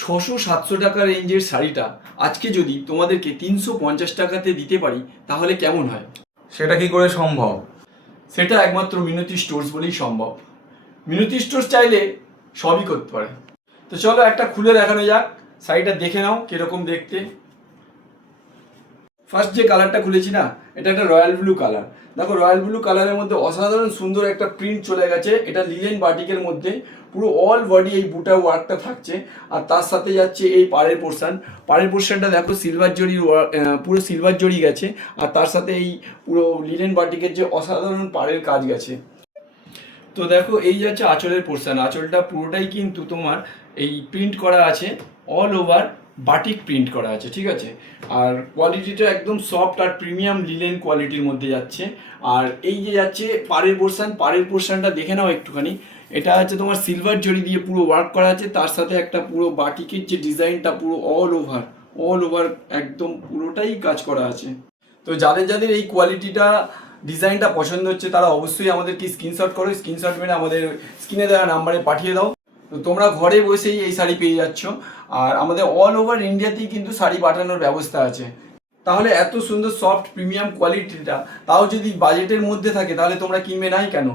600-700 টাকা রেঞ্জের শাড়িটা আজকে যদি তোমাদেরকে 350 টাকাতে দিতে পারি তাহলে কেমন হয়? সেটা কি করে সম্ভব? সেটা একমাত্র মিনতি স্টোর্স বলেই সম্ভব। মিনতি স্টোর্স চাইলে সবই করতে পারে। তো চলো একটা খুলে দেখানো যাক, শাড়িটা দেখে নাও কিরকম দেখতে। ফার্স্ট যে কালারটা খুলেছি না, এটা একটা রয়্যাল ব্লু কালার। দেখো রয়্যাল ব্লু কালারের মধ্যে অসাধারণ সুন্দর একটা প্রিন্ট চলে গেছে। এটা লিলেন বাটিকের মধ্যে পুরো অল বডি এই বুটা ওয়ার্কটা থাকছে। আর তার সাথে যাচ্ছে এই পাড়ের পোর্শনটা দেখো সিলভার জরির পুরো সিলভার জরি গেছে। আর তার সাথে এই পুরো লিলেন বাটিকের যে অসাধারণ পাড়ের কাজ গেছে। তো দেখো এই যাচ্ছে আঁচলের পোর্শন, আঁচলটা পুরোটাই কিন্তু তোমার এই প্রিন্ট করা আছে, অল ওভার বাটিক প্রিন্ট করা আছে, ঠিক আছে। আর কোয়ালিটিটা একদম সফট আর প্রিমিয়াম লিলেন কোয়ালিটির মধ্যে যাচ্ছে। আর এই যে যাচ্ছে পাড়ের পোর্শনটা দেখে নাও একটুখানি। এটা হচ্ছে তোমার সিলভার জরি দিয়ে পুরো ওয়ার্ক করা আছে, তার সাথে একটা পুরো বাটিকের যে ডিজাইনটা পুরো অল ওভার একদম পুরোটাই কাজ করা আছে। তো যাদের এই কোয়ালিটিটা ডিজাইনটা পছন্দ হচ্ছে তারা অবশ্যই আমাদেরকে স্ক্রিনশট করো, স্ক্রিনশট মেরে আমাদের স্ক্রিনে দেওয়া নাম্বারে পাঠিয়ে দাও। তো তোমরা ঘরে বসেই এই শাড়ি পেয়ে যাচ্ছ। আর আমাদের অল ওভার ইন্ডিয়াতেই কিন্তু শাড়ি পাঠানোর ব্যবস্থা আছে। তাহলে এত সুন্দর সফট প্রিমিয়াম কোয়ালিটিটা তাও যদি বাজেটের মধ্যে থাকে তাহলে তোমরা কিনবে নাই কেন?